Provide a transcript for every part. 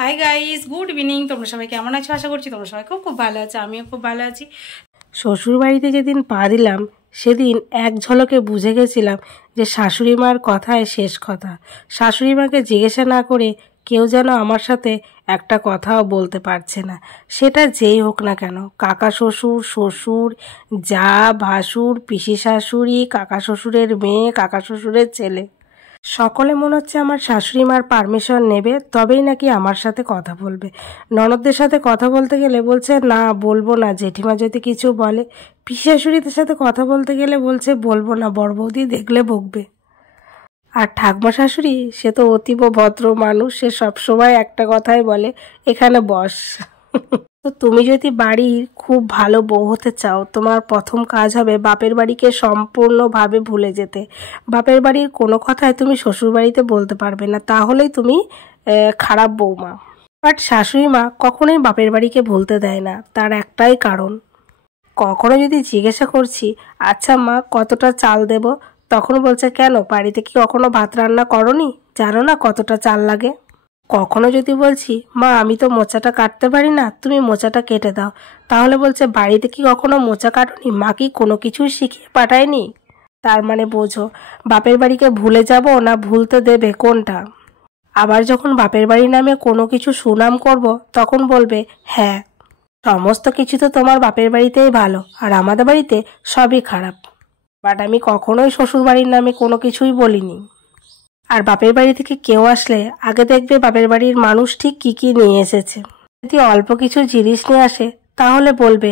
Hi guys, good evening. তোমরা সবাই কেমন আছো? আশা করছি তোমরা সবাই খুব ভালো আছো। আমিও খুব ভালো আছি। শ্বশুরবাড়িতে যেদিন পা দিলাম সেদিন এক ঝলকে বুঝে গেছিলাম যে শাশুড়ি মার কথায় শেষ কথা। শাশুড়ি মাকে জিজ্ঞাসা না করে কেউ যেন আমার সাথে একটা কথাও বলতে পারছে না, সেটা যেই হোক না কেন। কাকা শ্বশুর, শ্বশুর, যা, ভাসুর, পিসি শাশুড়ি, কাকা শ্বশুরের মেয়ে, কাকা শ্বশুরের ছেলে, সকলে মনে হচ্ছে আমার শাশুড়ি মার পারমিশন নেবে তবেই নাকি আমার সাথে কথা বলবে। ননদদের সাথে কথা বলতে গেলে বলছে না বলবো না, জেঠিমা যদি কিছু বলে। পিসি শাশুড়িদের সাথে কথা বলতে গেলে বলছে বলবো না, বড় বৌদি দেখলে বকবে। আর ঠাকমা শাশুড়ি সে তো অতীব ভদ্র মানুষ, সে সবসময় একটা কথাই বলে, এখানে বস। তো তুমি যদি বাড়ির খুব ভালো বউ হতে চাও, তোমার প্রথম কাজ হবে বাপের বাড়িকে সম্পূর্ণভাবে ভুলে যেতে। বাপের বাড়ির কোনো কথাই তুমি শ্বশুর বাড়িতে বলতে পারবে না, তাহলেই তুমি খারাপ বৌমা। বাট শাশুড়ি মা কখনোই বাপের বাড়িকে ভুলতে দেয় না, তার একটাই কারণ। কখনো যদি জিজ্ঞাসা করছি আচ্ছা মা কতটা চাল দেব, তখন বলছে কেন, বাড়িতে কি কখনো ভাত রান্না করনি, জানো না কতটা চাল লাগে? কখনো যদি বলছি মা আমি তো মোচাটা কাটতে পারি না, তুমি মোচাটা কেটে দাও, তাহলে বলছে বাড়িতে কি কখনো মোচা কাটনি, মা কি কোনো কিছুই শিখিয়ে পাঠায়নি? তার মানে বোঝো বাপের বাড়িকে ভুলে যাব না ভুলতে দেবে কোনটা। আবার যখন বাপের বাড়ির নামে কোনো কিছু সুনাম করব তখন বলবে হ্যাঁ সমস্ত কিছু তো তোমার বাপের বাড়িতেই ভালো আর আমাদের বাড়িতে সবই খারাপ। বাট আমি কখনোই শ্বশুর বাড়ির নামে কোনো কিছুই বলিনি। আর বাপের বাড়ি থেকে কেউ আসলে আগে দেখবে বাপের বাড়ির মানুষ ঠিক কি কি নিয়ে এসেছে। যদি অল্প কিছু জিনিস নিয়ে আসে তাহলে বলবে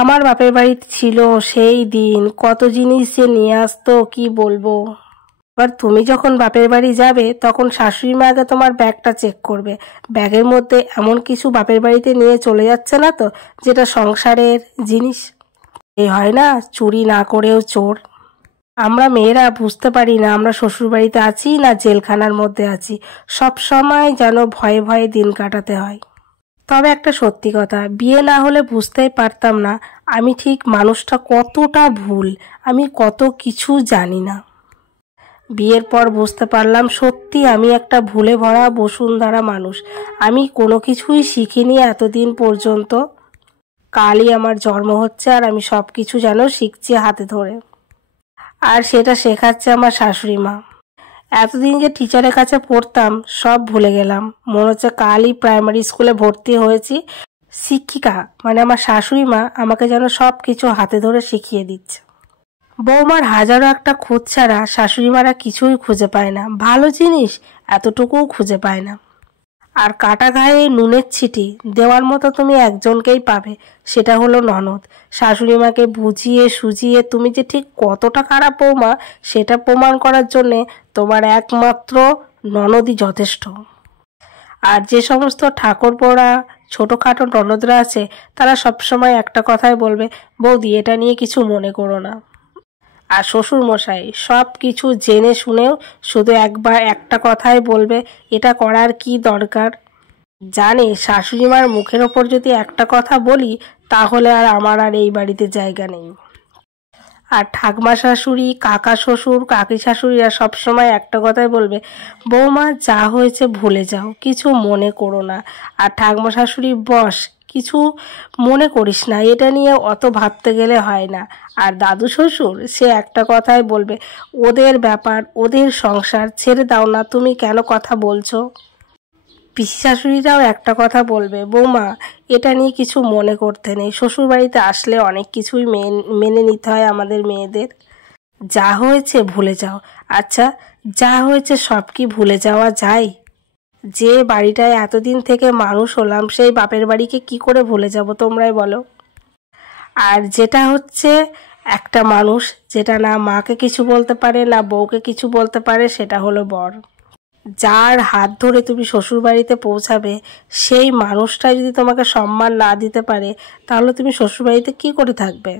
আমার বাপের বাড়িতে ছিল সেই দিন কত জিনিস সে নিয়ে আসতো, কি বলবো। এবার তুমি যখন বাপের বাড়ি যাবে তখন শাশুড়ি মা আগে তোমার ব্যাগটা চেক করবে, ব্যাগের মধ্যে এমন কিছু বাপের বাড়িতে নিয়ে চলে যাচ্ছে না তো যেটা সংসারের জিনিস। এই হয় না চুরি না করেও চোর। আমরা মেয়েরা বুঝতে পারি না আমরা শ্বশুরবাড়িতে আছি না জেলখানার মধ্যে আছি, সব সময় যেন ভয়ে ভয়ে দিন কাটাতে হয়। তবে একটা সত্যি কথা, বিয়ে না হলে বুঝতেই পারতাম না আমি ঠিক মানুষটা কতটা ভুল, আমি কত কিছু জানি না। বিয়ের পর বুঝতে পারলাম সত্যি আমি একটা ভুলে ভরা বসুন্ধরা মানুষ, আমি কোনো কিছুই শিখিনি এতদিন পর্যন্ত। কালই আমার জন্ম হচ্ছে আর আমি সব কিছু যেন শিখছি হাতে ধরে, আর সেটা শেখাচ্ছে আমার শাশুড়ি মা। এতদিন যে টিচারের কাছে পড়তাম সব ভুলে গেলাম, মনে হচ্ছে কালই প্রাইমারি স্কুলে ভর্তি হয়েছি। শিক্ষিকা মানে আমার শাশুড়ি মা আমাকে যেন সব কিছু হাতে ধরে শিখিয়ে দিচ্ছে। বৌমার হাজারো একটা খোঁজ ছাড়া শাশুড়ি মারা কিছুই খুঁজে পায় না, ভালো জিনিস এতটুকুও খুঁজে পায় না। আর কাটা গায়ে নুনের ছিটি দেওয়ার মতো তুমি একজনকেই পাবে, সেটা হলো ননদ। শাশুড়ি মাকে বুঝিয়ে সুঝিয়ে তুমি যে ঠিক কতটা খারাপ বৌমা সেটা প্রমাণ করার জন্যে তোমার একমাত্র ননদই যথেষ্ট। আর যে সমস্ত ঠাকুরপোড়া ছোটোখাটো ননদরা আছে তারা সবসময় একটা কথাই বলবে, বৌদি এটা নিয়ে কিছু মনে করো না। আর শ্বশুর মশাই সব কিছু জেনে শুনেও শুধু একবার একটা কথাই বলবে, এটা করার কি দরকার। জানে শাশুড়ি মার মুখের ওপর যদি একটা কথা বলি তাহলে আর আমার আর এই বাড়িতে জায়গা নেই। আর ঠাকমা শাশুড়ি, কাকা শ্বশুর, কাকি শাশুড়িরা সবসময় একটা কথাই বলবে, বৌমা যা হয়েছে ভুলে যাও, কিছু মনে করো না। আর ঠাকমা শাশুড়ি বস কিছু মনে করিস না, এটা নিয়ে অত ভাবতে গেলে হয় না। আর দাদু শ্বশুর সে একটা কথাই বলবে, ওদের ব্যাপার ওদের সংসার, ছেড়ে দাও না, তুমি কেন কথা বলছো। পিসি শাশুড়িরাও একটা কথা বলবে, বৌমা এটা নিয়ে কিছু মনে করতে নেই, শ্বশুর বাড়িতে আসলে অনেক কিছুই মেনে নিতে হয় আমাদের মেয়েদের। যা হয়েছে ভুলে যাও। আচ্ছা যা হয়েছে সব কি ভুলে যাওয়া যায়? যে বাড়িটায় এতদিন থেকে মানুষ হলাম সেই বাপের বাড়িকে কি করে ভুলে যাব তোমরাই বলো। আর যেটা হচ্ছে একটা মানুষ যেটা না মাকে কিছু বলতে পারে না বউকে কিছু বলতে পারে, সেটা হলো বর। যার হাত ধরে তুমি শ্বশুর বাড়িতে পৌঁছাবে সেই মানুষটা যদি তোমাকে সম্মান না দিতে পারে তাহলে তুমি শ্বশুর বাড়িতে কি করে থাকবে।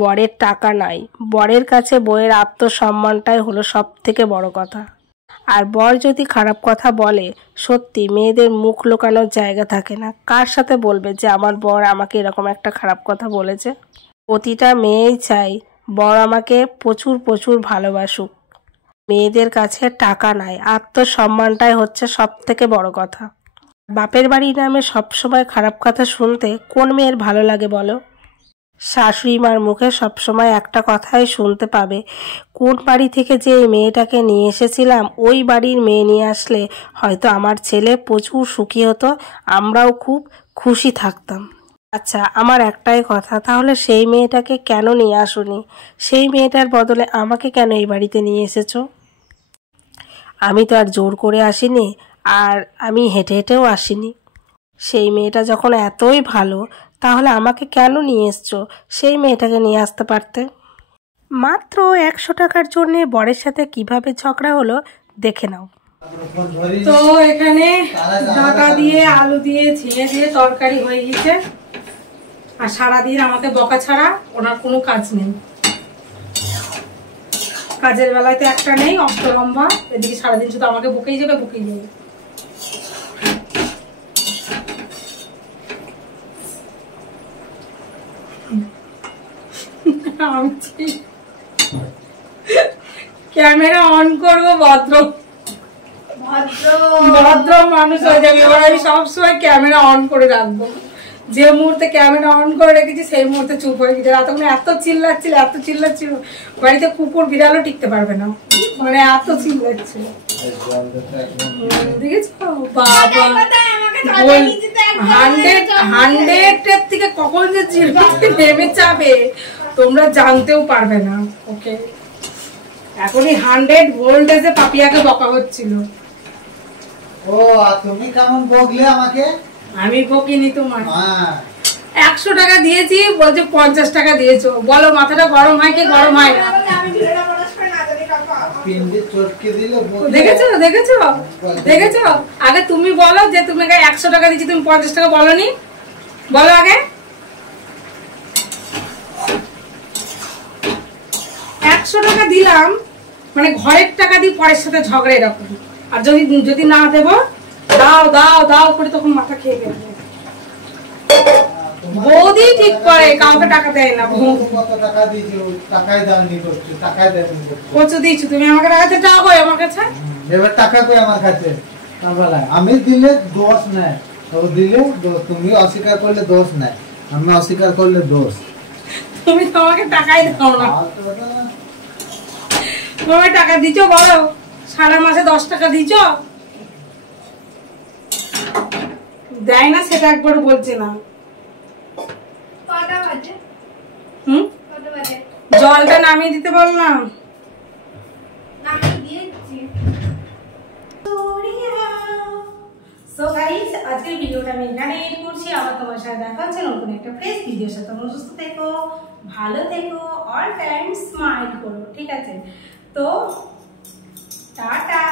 বরের টাকা নাই, বরের কাছে বউয়ের আত্মসম্মানটাই হলো সব থেকে বড় কথা। আর বর যদি খারাপ কথা বলে সত্যি মেয়েদের মুখ লুকানোর জায়গা থাকে না, কার সাথে বলবে যে আমার বর আমাকে এরকম একটা খারাপ কথা বলেছে। প্রতিটা মেয়েই চাই বর আমাকে প্রচুর প্রচুর ভালোবাসুক। মেয়েদের কাছে টাকা নাই, আত্মসম্মানটাই হচ্ছে সব থেকে বড় কথা। বাপের বাড়ির নামে সবসময় খারাপ কথা শুনতে কোন মেয়ের ভালো লাগে বলো? শাশুড়ি মার মুখে সবসময় একটা কথাই শুনতে পাবে, কোন বাড়ি থেকে যে এই মেয়েটাকে নিয়ে এসেছিলাম ওই বাড়ির মেয়ে নিয়ে আসলে হয়তো আমার ছেলে প্রচুর সুখী হতো, আমরাও খুব খুশি থাকতাম। আচ্ছা, আমার একটাই কথা, তাহলে সেই মেয়েটাকে কেন নিয়ে আসোনি? সেই মেয়েটার বদলে আমাকে কেন এই বাড়িতে নিয়ে এসেছো? আমি তো আর জোর করে আসিনি, আর আমি হেঁটে হেঁটেও আসিনি। সেই মেয়েটা যখন এতই ভালো, তাহলে আমাকে কেন নিয়ে এসছো? সেই মেয়েটাকে নিয়ে আসতে পারতে। মাত্র 100 টাকার জন্য বরের সাথে কিভাবে ঝগড়া হলো দেখে নাও। তো এখানে ঢাকা দিয়ে আলু দিয়ে ঝিঙে দিয়ে তরকারি হয়ে গেছে, আর সারাদিন আমাকে বকা ছাড়া ওনার কোনো কাজ নেই। কাজের বেলায় তো একটা নেই, অষ্ট লম্বা, এদিকে সারাদিন শুধু আমাকে বকেই যাবে বকেই যাবে। ক্যামেরা অন করবো, ভদ্র ভদ্র মানুষ হয়ে যাবে। এবার আমি সবসময় ক্যামেরা অন করে রাখবো। যে মুহূর্তে ক্যামেরা অন করে রেখেছি সেই মুহূর্তে চুপ হয়ে গেছে। তখন এত চিল্লাচ্ছিল বাড়িতে কুকুর বিড়ালও টিকতে পারবে না, মানে এত চিল্লাচ্ছিল। দেখেছো বাবা, 100 থেকে কখন যে চিল্লাতে নেমে যাবে তোমরা জানতেও পারবে না। ওকে, এখনই 100 ভোল্টেজে পাপিয়াকে বকা হচ্ছিল। ও তুমি কেমন বকলে আমাকে? আমি বকিনি তোমার। 100 টাকা দিয়েছি, বলছে 50 টাকা দিয়েছো। বলো মাথাটা গরম হয় কি গরম হয় না? দেখেছো? আগে তুমি বলো যে তুমি 100 টাকা দিচ্ছি, তুমি 50 টাকা বলনি, বলো আগে। 100 টাকা দিলাম মানে ঘরের টাকা দিয়ে পরের সাথে ঝগড়া এরকম। আর যদি না দেবো দাও দাও দাও করে তখন মাথা খেয়ে গেল। বৌদি ঠিক করে, কাউকে টাকা দেয় না। কচু দিয়েছো তুমি আমাকে, টাকাতে টাকা কই আমার কাছে? এবার টাকা কই আমার কাছে? আমি দিলে দোষ নাই, দিলে তুমি অস্বীকার করলে দোষ নাই, আমি অস্বীকার করলে দোষ। তুমি তো আমাকে টাকাই দাও না। তুমি টাকা দিছো বলো, সারা মাসে 10 টাকা দিছো? দেয় না সেটা একবার বলছে না। জলটা নামিয়ে দিতে বললাম। সো গাইস, আজকের ভিডিওটা আমি এখানে এন্ড করছি। আবার তোমার সাথে দেখা হচ্ছে নতুন একটা ফ্রেশ ভিডিওর সাথে। তোমরা সুস্থ থেকো, ভালো থেকো, অল টাইম স্মাইল করো, ঠিক আছে? তো টাটা।